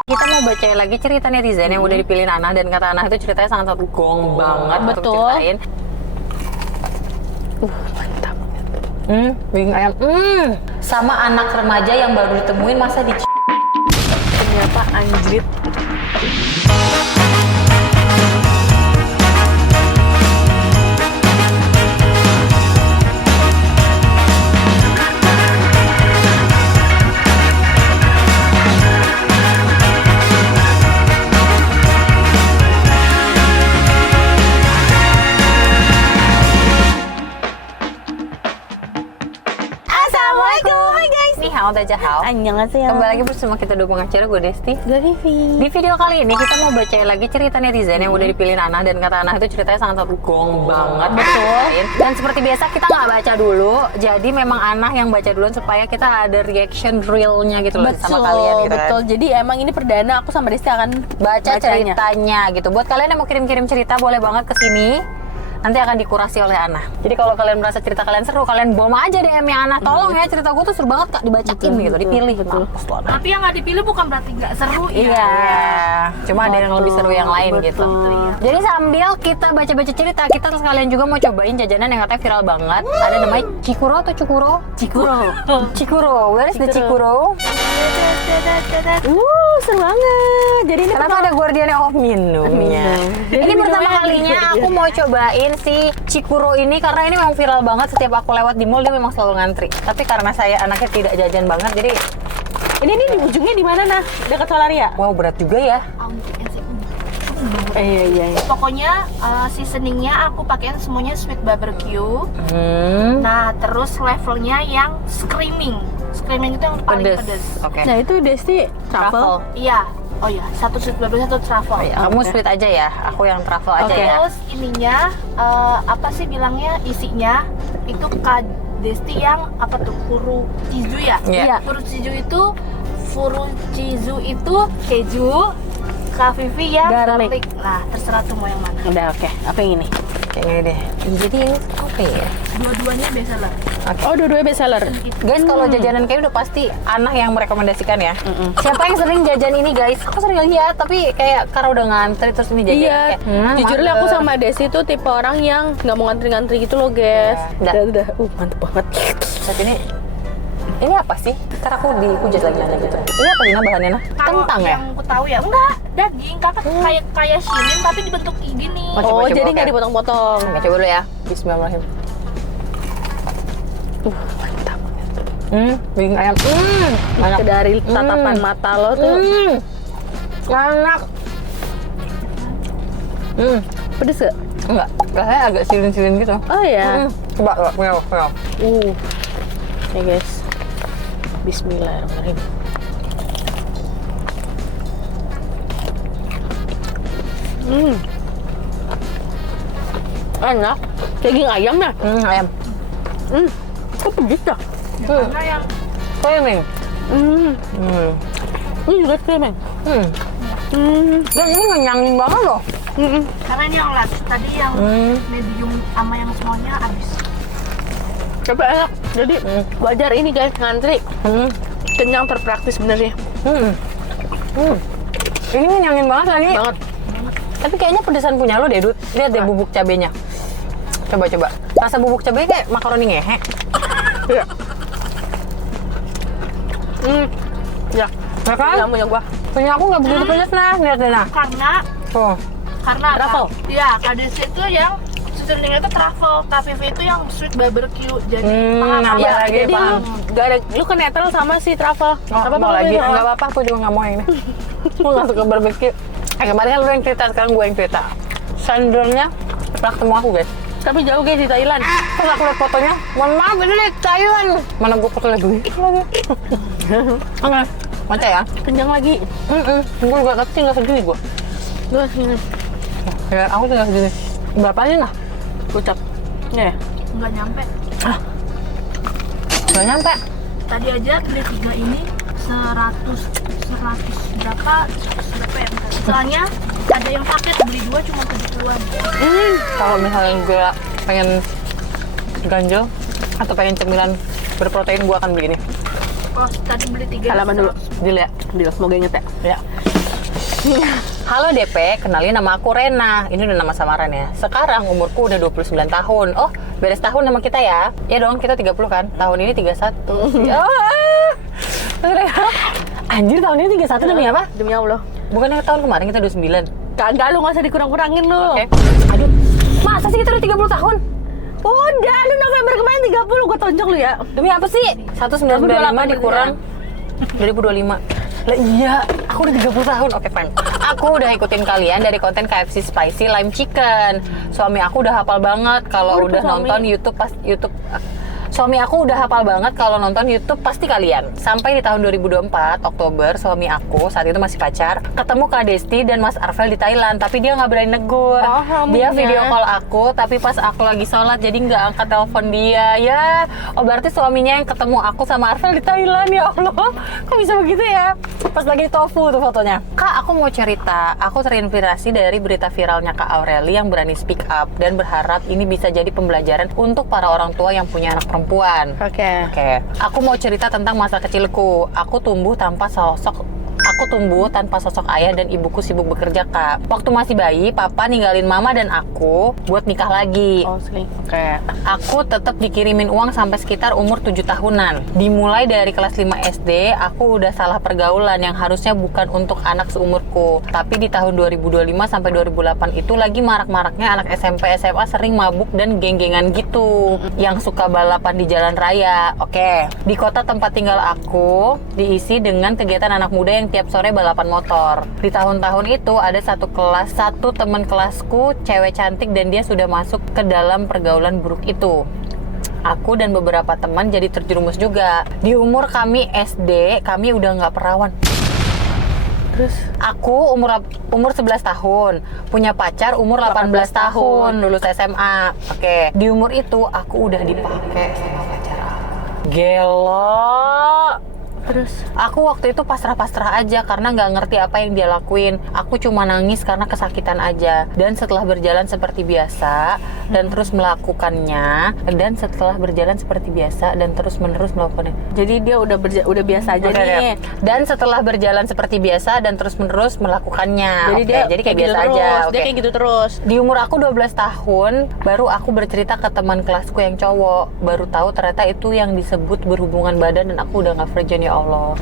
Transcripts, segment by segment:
Kita mau baca lagi cerita netizen yang udah dipilih Nana, dan kata Nana itu ceritanya sangat gong banget. Betul. Untuk ceritain. Mantap. Daging ayam. Sama anak remaja yang baru ditemuin masa di Ternyata anjrit. Hao. Annyeonghaseyo. Kembali lagi bersama kita dua pengacara, gue Desti. Gue Vivi. Di video kali ini kita mau baca lagi cerita netizen yang udah dipilih Nana, dan kata Nana itu ceritanya sangat gong banget. Betul. Dan seperti biasa kita nggak baca dulu, jadi memang Ana yang baca duluan supaya kita ada reaction realnya gitu loh sama kalian gitu kan. Betul. Jadi emang ini perdana aku sama Desti akan Baca bacanya. ceritanya gitu. Buat kalian yang mau kirim-kirim cerita boleh banget ke sini. Nanti akan dikurasi oleh Ana. Jadi kalau kalian merasa cerita kalian seru, kalian bom aja DM-nya Ana. Tolong ya, cerita gue tuh seru banget Kak, dibacain gitu, dipilih. Mampus loh, Ana. Tapi yang nggak dipilih bukan berarti nggak seru ya. Iya, cuma ada yang lebih seru yang lain Betul. gitu. Jadi sambil kita baca-baca cerita, kita sekalian juga mau cobain jajanan yang katanya viral banget. Ada namanya Cikuro atau Cukuro? Cikuro. Cikuro. Where is the Cikuro? Seru banget. Jadi ini Kenapa ada Guardian of minumnya? Jadi Ini pertama minumnya kalinya juga. aku mau cobain si Cikuro ini karena ini memang viral banget. Setiap aku lewat di mall dia memang selalu ngantri. Tapi karena saya anaknya tidak jajan banget, jadi ini di ujungnya di mana nah? Dekat Solaria. wow, berat juga ya. Iya. Pokoknya seasoningnya aku pakein semuanya sweet barbecue. Nah terus levelnya yang screaming. Screaming itu yang paling pedes. Oke. Nah itu Desti truffle. Iya. Oh iya, satu sweet barbecue, satu truffle. Oh, iya. Kamu Oke. sweet aja ya, aku yang truffle aja Oke. ya. Terus ininya apa sih bilangnya, isinya itu Kak Desti yang apa tuh, furuchizu ya? Iya. Furuchizu itu keju, Kak Vivi yang Garlic. Nah, terserah tuh mau yang mana. Udah oke. Apa yang ini? Kayak gini deh. Jadi ini apa ya? Dua-duanya best seller. Oh, dua-duanya best seller. Guys, kalau jajanan kayak udah pasti Ana yang merekomendasikan ya. Siapa yang sering jajan ini guys? Aku sering lihat, tapi kayak karena udah ngantri terus ini jajan Iya, kayak, jujur lah aku mager. sama Desi tuh tipe orang yang nggak mau ngantri-ngantri gitu loh guys. Iya. Udah, mantep banget. Tapi ini apa sih? Ntar aku dihujat lagi nanya gitu. Ini apa sih Nah bahannya Nah? Kalau Kentang ya? yang aku tahu ya, enggak, daging. Kakak kayak shilin tapi dibentuk gini. Oh, coba, Oh, jadi oke. nggak dipotong-potong. Oke, coba dulu ya. Bismillahirrahmanirrahim. Mantap. Daging ayam. Banyak. Dari tatapan mata lo tuh Enak. pedes gak? Enggak, rasanya agak silin-silin gitu. Oh ya. Coba, penyok. Ya guys. Bismillahirrahmanirrahim. Enak. Daging ayam ya? Ayam. Kok pedes ya? Karena yang Creaming. Ini juga creaming. Dan ini ngenyangin banget loh. karena ini yang large. Tadi yang medium sama yang semuanya habis. Tapi enak. Jadi wajar ini guys ngantri. Kenyang terpraktis bener sih. Ini ngenyangin banget lagi. Banget. Tapi kayaknya pedesan punya lo deh, Dut. Lihat deh bubuk cabenya. Coba. Rasa bubuk cabai kayak makaroni ngehe. Iya. Ya. Ya kan? Yang punya gua. Punya aku nggak begitu pedes Nah. Lihat deh Nah. Tuh. Karena Truffle. Iya, Kak Desi itu yang seasoningnya itu truffle, Kak Vivi itu yang sweet barbecue. Jadi nambah Ya, lagi, jadi paham. gak ada, lu kan netral sama si truffle. Oh, mau lagi? Nggak apa-apa, aku juga nggak mau yang ini. Aku nggak suka barbecue. Kemarin kan lu yang cerita, sekarang gue yang cerita. Sandalnya pernah ketemu aku guys. Tapi jauh guys di Thailand. Pas aku lihat fotonya, mohon maaf ini di Thailand. Mana gue foto lagi? Oke, baca ya. Kenyang lagi. Gue juga tapi tinggal segini gue. Gua sini. Ya, aku tinggal segini. Berapanya Nah? Ucap. Ya. nggak nyampe. Nggak nyampe. Tadi aja beli 3 ini 100 berapa ya? Soalnya ada yang paket beli 2 cuma 70-an. Kalau misalnya gue pengen ganjel atau pengen cemilan berprotein, gue akan beli ini. Oh, tadi beli 3. Halaman dulu. Deal ya? Deal, semoga inget ya. Ya. Halo DP, kenalin nama aku Rena. Ini udah nama samaran ya. Sekarang umurku udah 29 tahun. Oh, beres tahun sama kita ya. Ya dong, kita 30 kan. Tahun ini 31. Anjir, tahun ini 31 demi apa? Demi Allah. Bukannya tahun kemarin kita 29. Kagak, lu nggak usah dikurang-kurangin lu. Oke. Aduh, masa sih kita udah 30 tahun? Udah, lu November kemarin 30, gue tonjok lu ya. Demi apa sih? 1995 dikurang 2025. Lah iya, aku udah 30 tahun. Oke, fine. Aku udah ikutin kalian dari konten KFC Spicy Lime Chicken. Suami aku udah hafal banget kalau udah nonton YouTube Suami aku udah hafal banget kalau nonton YouTube pasti kalian. Sampai di tahun 2024 Oktober, suami aku saat itu masih pacar ketemu Kak Desti dan Mas Arvel di Thailand, tapi dia nggak berani negur. Dia video call aku, tapi pas aku lagi sholat jadi nggak angkat telepon dia. Ya, oh berarti suaminya yang ketemu aku sama Arvel di Thailand. Ya Allah, kok bisa begitu ya? Pas lagi di tofu tuh fotonya. Kak, aku mau cerita. Aku terinspirasi dari berita viralnya Kak Aureli yang berani speak up dan berharap ini bisa jadi pembelajaran untuk para orang tua yang punya anak perempuan. Oke. Aku mau cerita tentang masa kecilku. Aku tumbuh tanpa sosok ayah dan ibuku sibuk bekerja, Kak. Waktu masih bayi, papa ninggalin mama dan aku buat nikah lagi. Oh, sering. Oke. Aku tetap dikirimin uang sampai sekitar umur 7 tahunan. Dimulai dari kelas 5 SD, aku udah salah pergaulan yang harusnya bukan untuk anak seumurku. Tapi di tahun 2025 sampai 2008 itu lagi marak-maraknya anak SMP SMA sering mabuk dan geng-gengan gitu. Yang suka balapan di jalan raya. Oke. Di kota tempat tinggal aku diisi dengan kegiatan anak muda yang tiap sore balapan motor. Di tahun-tahun itu ada satu teman kelasku cewek cantik dan dia sudah masuk ke dalam pergaulan buruk itu. Aku dan beberapa teman jadi terjerumus juga. Di umur kami SD, kami udah nggak perawan. Terus aku umur 11 tahun, punya pacar umur 18 tahun, lulus SMA. Oke, di umur itu aku udah dipakai sama pacar aku. Gelo. Terus Aku waktu itu pasrah-pasrah aja karena nggak ngerti apa yang dia lakuin. Aku cuma nangis karena kesakitan aja. Dan setelah berjalan seperti biasa dan terus melakukannya, jadi dia udah biasa aja nih. Dan setelah berjalan seperti biasa dan terus menerus melakukannya. Jadi kayak gitu biasa terus. aja. Dia kayak gitu terus. Di umur aku 12 tahun, baru aku bercerita ke teman kelasku yang cowok. Baru tahu ternyata itu yang disebut berhubungan badan dan aku udah nggak virgin, ya Allah.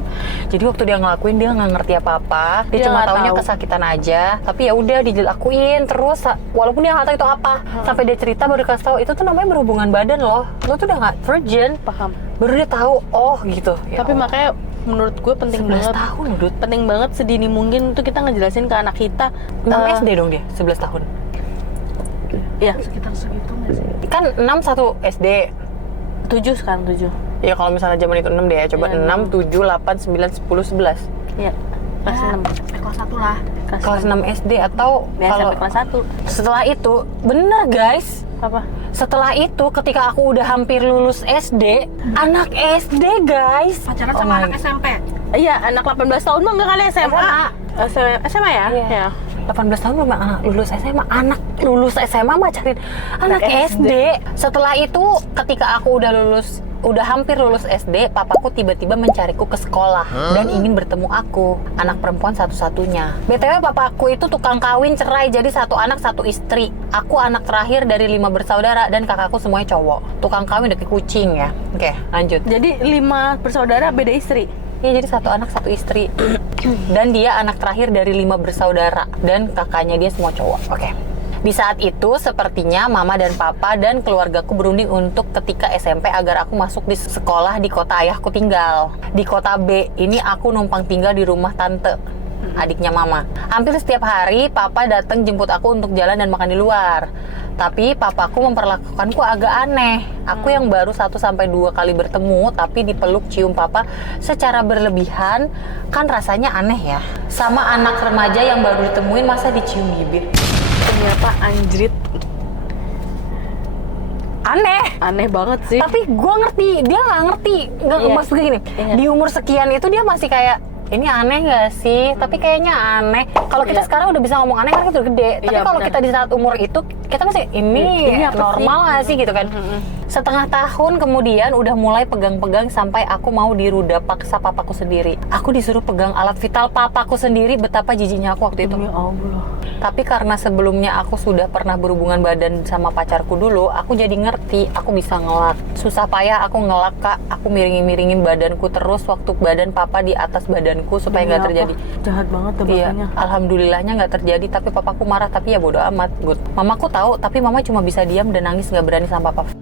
Jadi waktu dia ngelakuin, dia nggak ngerti apa-apa. Dia cuma taunya kesakitan aja. Tapi ya udah dilakuin terus, walaupun dia nggak tahu itu apa. Sampai dia cerita baru kasih tahu itu tuh namanya berhubungan badan loh. Lo tuh udah nggak virgin. Paham. Baru dia tahu, oh gitu. Ya Tapi Allah. makanya menurut gue penting 11 banget. tahun, Dut. Penting banget sedini mungkin tuh kita ngejelasin ke anak kita. 6 SD dong dia, 11 tahun. Iya. Sekitar segitu nggak sih? Kan 6 1 SD. 7 sekarang 7. Ya kalau misalnya zaman itu 6 deh ya. Coba Iya, 6, 7, 8, 9, 10, 11. Iya. Kelas 6. Kelas 1 lah. Kelas 6 SD atau Biasa kalau sampai kelas 1. setelah itu, bener guys. Apa? Setelah itu ketika aku udah hampir lulus SD, anak SD guys. Pacaran Oh sama my- anak SMP. Iya, anak 18 tahun mah enggak kali SMA. SMA ya? Iya. Ya. 18 tahun belum anak lulus SMA. Anak lulus SMA mah cari anak SD. Setelah itu ketika aku udah hampir lulus SD, papaku tiba-tiba mencariku ke sekolah dan ingin bertemu aku, anak perempuan satu-satunya. BTW papaku itu tukang kawin cerai, jadi satu anak satu istri. Aku anak terakhir dari 5 bersaudara dan kakakku semuanya cowok. Tukang kawin udah kayak kucing ya. Oke, lanjut. Jadi 5 bersaudara beda istri. Ya, jadi satu anak satu istri. Dan dia anak terakhir dari 5 bersaudara dan kakaknya dia semua cowok. Oke. Di saat itu sepertinya mama dan papa dan keluargaku berunding untuk ketika SMP agar aku masuk di sekolah di kota ayahku tinggal. Di kota B ini aku numpang tinggal di rumah tante, adiknya mama. Hampir setiap hari papa datang jemput aku untuk jalan dan makan di luar. Tapi papaku memperlakukanku agak aneh. Aku yang baru 1-2 kali bertemu, tapi dipeluk cium papa secara berlebihan, kan rasanya aneh ya. Sama anak remaja yang baru ditemuin masa dicium bibir. Ternyata anjrit. Aneh banget sih. tapi gue ngerti, dia nggak ngerti. Nggak, Iya. maksud gue gini, Iya. di umur sekian itu dia masih kayak, ini aneh nggak sih? Tapi kayaknya aneh. Kalau kita Iya. sekarang udah bisa ngomong aneh karena kita udah gede. Tapi Iya, kalau benar. kita di saat umur itu, kita masih ini Ini apa normal nggak sih gitu kan? Setengah tahun kemudian udah mulai pegang-pegang sampai aku mau diruda paksa papaku sendiri. Aku disuruh pegang alat vital papaku sendiri, betapa jijiknya aku waktu itu. Ya Allah. Tapi karena sebelumnya aku sudah pernah berhubungan badan sama pacarku dulu, aku jadi ngerti, aku bisa ngelak. Susah payah aku ngelak, Kak. Aku miringin-miringin badanku terus waktu badan papa di atas badanku supaya nggak terjadi. Jahat banget tuh Iya, bapaknya. alhamdulillahnya nggak terjadi, tapi papaku marah, tapi ya bodo amat. Good. Mamaku tahu, tapi mama cuma bisa diam dan nangis, nggak berani sama papa.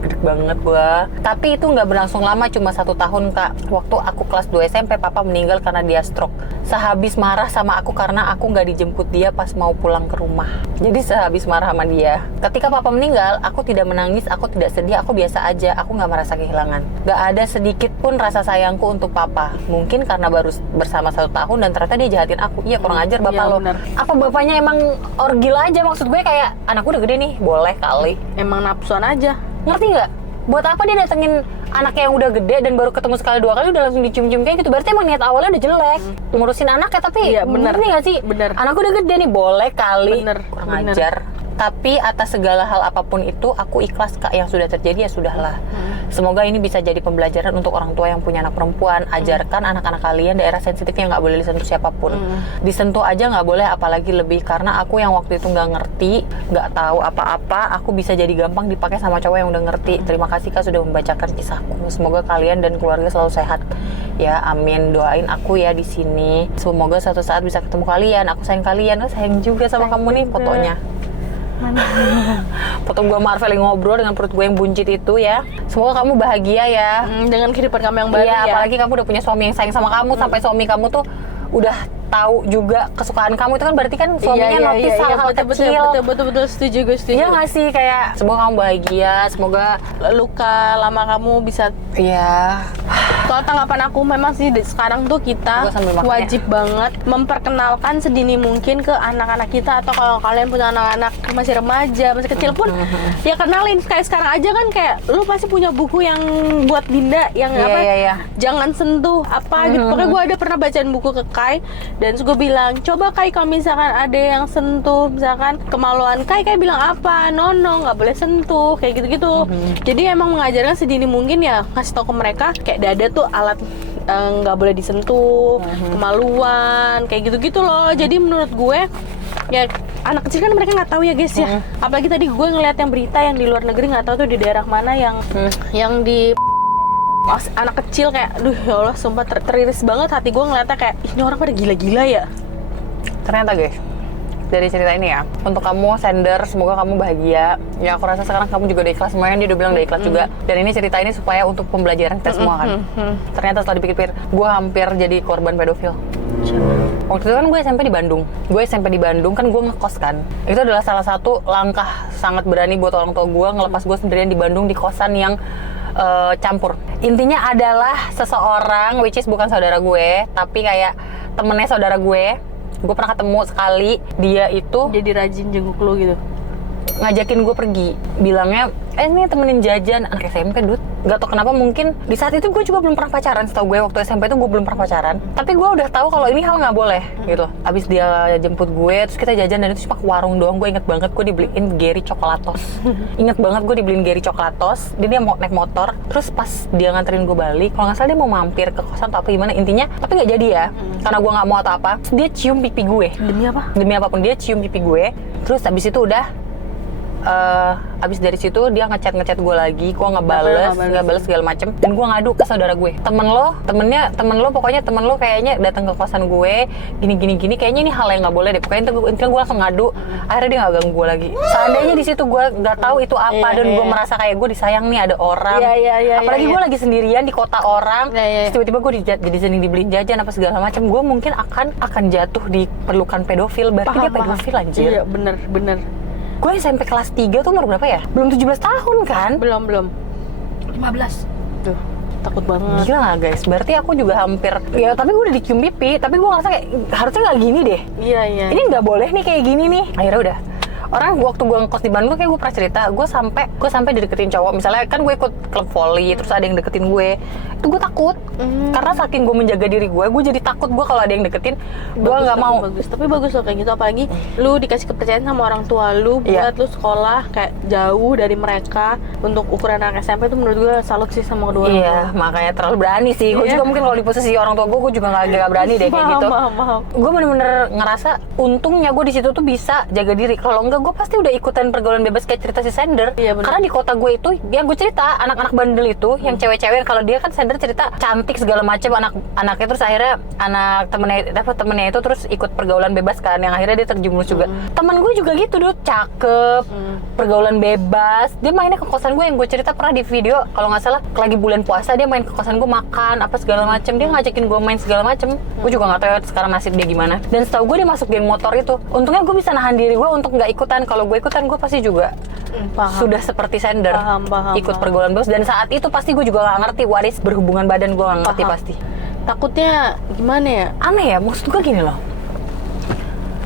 Gede banget gua. Tapi itu nggak berlangsung lama, cuma 1 tahun, Kak. Waktu aku kelas 2 SMP, papa meninggal karena dia stroke. Sehabis marah sama aku karena aku nggak dijemput dia pas mau pulang ke rumah. Jadi sehabis marah sama dia. Ketika papa meninggal, aku tidak menangis, aku tidak sedih, aku biasa aja. Aku nggak merasa kehilangan. Nggak ada sedikit pun rasa sayangku untuk papa. Mungkin karena baru bersama 1 tahun dan ternyata dia jahatin aku. Iya, kurang ajar bapak Iya, lo. bener. Apa bapaknya emang orgil aja? Maksud gue kayak, anakku udah gede nih, boleh kali. Emang nafsuan aja. Ngerti nggak? Buat apa dia datengin anaknya yang udah gede dan baru ketemu sekali 2 kali udah langsung dicium-cium kayak gitu? Berarti emang niat awalnya udah jelek. Ngurusin anaknya, tapi Iya, bener. ngerti nggak sih? Bener. Anakku udah gede nih, boleh kali. Bener, Kurang bener. ajar. Tapi atas segala hal apapun itu, aku ikhlas, Kak. Yang sudah terjadi ya sudahlah. Semoga ini bisa jadi pembelajaran untuk orang tua yang punya anak perempuan. Ajarkan anak-anak kalian daerah sensitif yang nggak boleh disentuh siapapun. Disentuh aja nggak boleh, apalagi lebih. Karena aku yang waktu itu nggak ngerti, nggak tahu apa-apa, aku bisa jadi gampang dipakai sama cowok yang udah ngerti. Terima kasih, Kak, sudah membacakan kisahku. Semoga kalian dan keluarga selalu sehat. Ya, amin. Doain aku ya di sini. Semoga suatu saat bisa ketemu kalian. Aku sayang kalian. Sayang juga sama kamu nih fotonya. Foto gue Marvel yang ngobrol dengan perut gue yang buncit itu ya. Semoga kamu bahagia ya. Dengan kehidupan kamu yang baru Iya, ya. apalagi kamu udah punya suami yang sayang sama kamu. Sampai suami kamu tuh udah tahu juga kesukaan kamu. Itu kan berarti kan suaminya notice hal-hal kecil. Betul, setuju, gue setuju. Iya nggak sih? Kayak semoga kamu bahagia. Semoga Luka lama kamu bisa. iya. Kalau tanggapan aku memang sih sekarang tuh kita Gua sambil makan wajib banget memperkenalkan sedini mungkin ke anak-anak kita, atau kalau kalian punya anak-anak masih remaja, masih kecil pun ya kenalin. Kayak sekarang aja kan, kayak lu pasti punya buku yang buat Dinda yang Iya, apa iya. jangan sentuh apa gitu. Pokoknya gue ada pernah bacain buku ke Kai, dan terus gue bilang, coba Kai kalau misalkan ada yang sentuh, misalkan kemaluan Kai bilang apa, no nggak boleh sentuh, kayak gitu-gitu. Jadi emang mengajarkan sedini mungkin ya, kasih tau ke mereka kayak dada tuh alat nggak boleh disentuh, kemaluan, kayak gitu-gitu loh. Jadi menurut gue ya anak kecil kan mereka nggak tahu ya guys ya. Apalagi tadi gue ngeliat yang berita yang di luar negeri, nggak tahu tuh di daerah mana yang di anak kecil kayak, aduh ya Allah, sumpah teriris banget hati gue ngeliatnya kayak, ini orang pada gila-gila ya. Ternyata guys, dari cerita ini ya, untuk kamu sender, semoga kamu bahagia. Ya aku rasa sekarang kamu juga udah ikhlas, semuanya dia udah bilang udah ikhlas juga. Dan ini cerita ini supaya untuk pembelajaran kita semua kan. Ternyata setelah dipikir-pikir, gue hampir jadi korban pedofil. Waktu itu kan gue SMP di Bandung. Gue SMP di Bandung kan gue ngekos kan. Itu adalah salah satu langkah sangat berani buat orang tua gue ngelepas gue sendirian di Bandung di kosan yang campur. Intinya adalah seseorang, which is bukan saudara gue, tapi kayak temennya saudara gue. Gue pernah ketemu sekali, dia itu Jadi rajin jenguk lu gitu. ngajakin gue pergi, bilangnya ini temenin jajan. Anak SMP Dut, gak tau kenapa, mungkin di saat itu gue juga belum pernah pacaran. Setahu gue waktu SMP itu gue belum pernah pacaran, tapi gue udah tahu kalau ini hal nggak boleh gitu. Abis dia jemput gue, terus kita jajan, dan itu cuma ke warung doang. Gue inget banget gue dibeliin Gary Coklatos. Inget banget gue dibeliin Gary Coklatos. Dia mau naik motor, terus pas dia nganterin gue balik, kalau nggak salah dia mau mampir ke kosan atau apa gimana, intinya tapi nggak jadi ya, karena gue nggak mau atau apa. Terus dia cium pipi gue. Demi apa? Demi apapun dia cium pipi gue. Terus abis itu udah abis dari situ dia ngechat gue lagi, gue nggak bales segala macem, dan gue ngadu ke saudara gue, temen lo pokoknya temen lo kayaknya datang ke kosan gue gini kayaknya ini hal yang nggak boleh deh, pokoknya intinya gue langsung ngadu. Akhirnya dia nggak ganggu gue lagi. Seandainya di situ gue nggak tahu itu apa, dan gue merasa kayak gue disayang nih, ada orang, apalagi gue lagi sendirian di kota orang, terus tiba-tiba gue jadi sering dibeliin jajan apa segala macam, gue mungkin akan jatuh di pelukan pedofil. Berarti dia pedofil anjir. Iya, bener. Gue SMP kelas 3 tuh umur berapa ya? Belum 17 tahun kan? Belum 15. tuh, takut banget. Gila gak guys? Berarti aku juga hampir, ya tapi gue udah dicium pipi, tapi gue ngerasa kayak harusnya gak gini deh. Iya. Ini gak boleh nih kayak gini nih. Akhirnya udah. Orang waktu gue ngekos di Bandung, kayak gue pernah cerita, gue sampai dideketin cowok. Misalnya kan gue ikut klub volley, terus ada yang deketin gue, itu gue takut. Karena saking gue menjaga diri gue jadi takut gue kalau ada yang deketin, gue nggak mau. Tapi bagus loh kayak gitu, apalagi lu dikasih kepercayaan sama orang tua lu buat lu sekolah kayak jauh dari mereka untuk ukuran anak SMP itu menurut gue salut sih sama kedua orang tua. Iya, makanya terlalu berani sih. Gue juga mungkin kalau di posisi orang tua gue juga nggak berani deh kayak gitu. Gue bener-bener ngerasa untungnya gue di situ tuh bisa jaga diri. Kalau enggak gue pasti udah ikutan pergaulan bebas kayak cerita si Sender. Karena di kota gue itu yang gue cerita anak-anak bandel itu yang cewek-cewek, kalau dia kan Sender cerita cantik segala macam anaknya, terus akhirnya anak temennya itu terus ikut pergaulan bebas kan, yang akhirnya dia terjumus juga. Temen gue juga gitu tuh, cakep, pergaulan bebas. Dia mainnya ke kosan gue, yang gue cerita pernah di video kalau nggak salah lagi bulan puasa dia main ke kosan gue makan apa segala macam, dia ngajakin gue main segala macam. Gue juga nggak tahu sekarang nasib dia gimana. Dan setahu gue dia masuk geng motor itu. Untungnya gue bisa nahan diri gue untuk nggak ikutan. Kalau gue ikutan gue pasti juga sudah seperti Sender, ikut pergaulan bebas. Dan saat itu pasti gue juga nggak ngerti waris berhubungan badan, gue nggak ngerti pasti. Takutnya gimana ya? Aneh ya, maksud gue gini loh.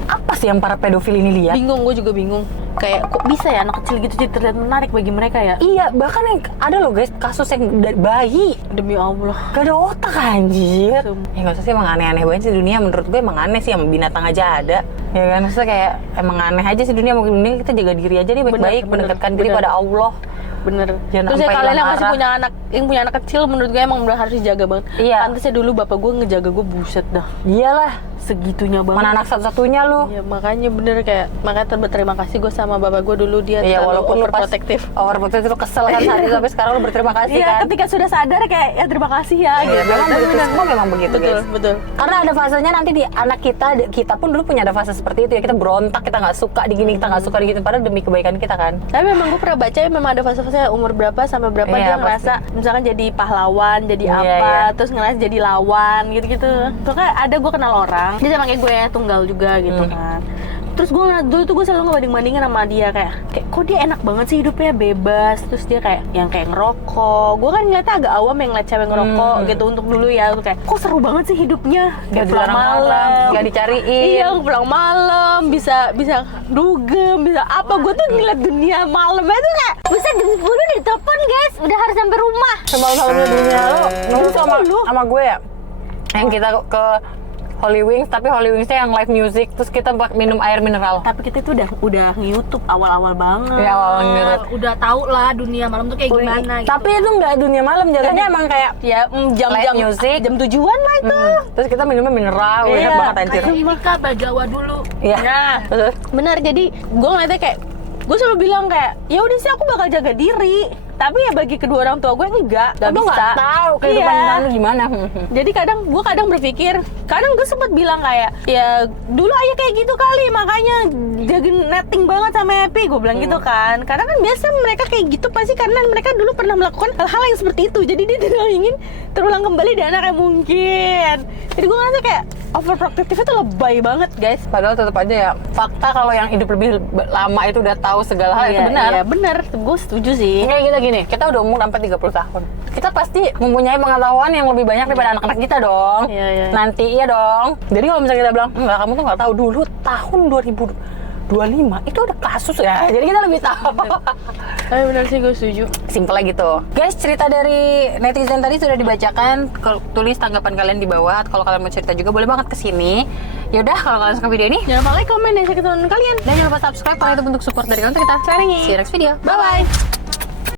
Apa sih yang para pedofil ini lihat? Bingung, gue juga bingung. Kayak kok bisa ya anak kecil gitu jadi terlihat menarik bagi mereka ya? Iya, bahkan yang ada loh guys kasus yang bayi. Demi Allah. Gak ada otak anjir. Ya gak usah sih, emang aneh-aneh banget sih dunia. Menurut gue emang aneh sih, sama binatang aja ada. Ya kan, maksudnya kayak emang aneh aja sih dunia. Mungkin kita jaga diri aja nih baik-baik, mendekatkan diri pada Allah. Bener. Jangan Terus ya sampai kalian yang hilang masih arah. punya anak kecil, menurut gue emang bener harus dijaga banget. Iya. Pantasnya dulu bapak gue ngejaga gue, buset dah. Iyalah, Segitunya banget. mana anak satu-satunya lu. Ya makanya bener kayak, makanya berterima kasih gue sama bapak gue dulu, dia Iya, terlalu walaupun lu pas overprotective. overprotective itu kesel kan saat itu, sampai sekarang lu berterima kasih Iya, kan. ketika sudah sadar kayak ya terima kasih ya gitu. Memang Tapi begitu, bener. semua memang begitu Betul, guys. betul. Karena ada fasenya nanti di anak kita pun dulu punya ada fase seperti itu ya. Kita berontak, kita nggak suka digini, kita nggak suka digini, padahal demi kebaikan kita kan. Tapi memang gue pernah baca memang ada fase-fase umur berapa sampai berapa Iya, dia ngerasa misalkan jadi pahlawan, jadi Iya, apa, iya. terus ngerasa jadi lawan gitu-gitu. Soalnya ada gue kenal orang, dia sama kayak gue tunggal juga gitu kan. Terus gue ngeliat dulu tuh gue selalu ngebanding-bandingin sama dia kayak kok dia enak banget sih hidupnya bebas. Terus dia kayak yang kayak ngerokok. Gue kan ngeliatnya agak awam yang ngeliat cewek ngerokok gitu untuk dulu ya. Tuh kayak kok seru banget sih hidupnya. Kayak pulang malam, nggak dicariin. iya pulang malam, bisa dugem, bisa apa. Gue tuh ngeliat dunia malam itu kayak bisa jam 10 di telepon guys, udah harus sampai rumah. Semalam dunia lo dulu sama gue ya, yang kita ke Holy Wings, tapi Holy Wingsnya yang live music, terus kita minum air mineral. Tapi kita itu udah nge-YouTube awal-awal banget. Ya awal banget. Udah tau lah dunia malam tuh kayak gimana gitu. Tapi itu nggak dunia malam, jatuhnya emang kayak Ya jam-jam live music, jam tujuan lah itu. Terus kita minumnya mineral, Iya, enak banget anjir. Kayak ini Kak, Bajawa dulu. Iya. Nah, Terus benar. Jadi gue ngeliatnya kayak gue selalu bilang kayak ya udah sih aku bakal jaga diri. Tapi ya bagi kedua orang tua gue enggak lu bisa. nggak tahu kehidupan lu gimana. Jadi gue kadang berpikir, kadang gue sempet bilang kayak ya dulu ayah kayak gitu kali makanya jaga netting banget sama Happy, gue bilang gitu kan. Karena kan biasa mereka kayak gitu pasti karena mereka dulu pernah melakukan hal-hal yang seperti itu. Jadi dia tidak ingin terulang kembali di anaknya mungkin. Jadi gue ngerasa kayak overprotective itu lebay banget guys. Padahal tetap aja ya, fakta kalau yang hidup lebih lama itu udah tahu segala hal itu benar. Iya benar, gue setuju sih. Kayak kita gini, kita udah umur sampai 30 tahun. Kita pasti mempunyai pengetahuan yang lebih banyak daripada anak-anak kita dong. Iya, iya. Nanti iya dong. Jadi kalau misalnya kita bilang, enggak, kamu tuh nggak tahu dulu tahun 2025 itu ada kasus ya. Jadi kita lebih tahu. Tapi benar sih gue setuju. Simpel aja gitu. Guys, cerita dari netizen tadi sudah dibacakan. Tulis tanggapan kalian di bawah. Kalau kalian mau cerita juga boleh banget kesini. Yaudah, kalau kalian suka video ini, Jangan lupa like, komen, dan share ke teman kalian. dan jangan lupa subscribe karena itu bentuk support dari kalian kita. Sharing. See you next video. Bye-bye.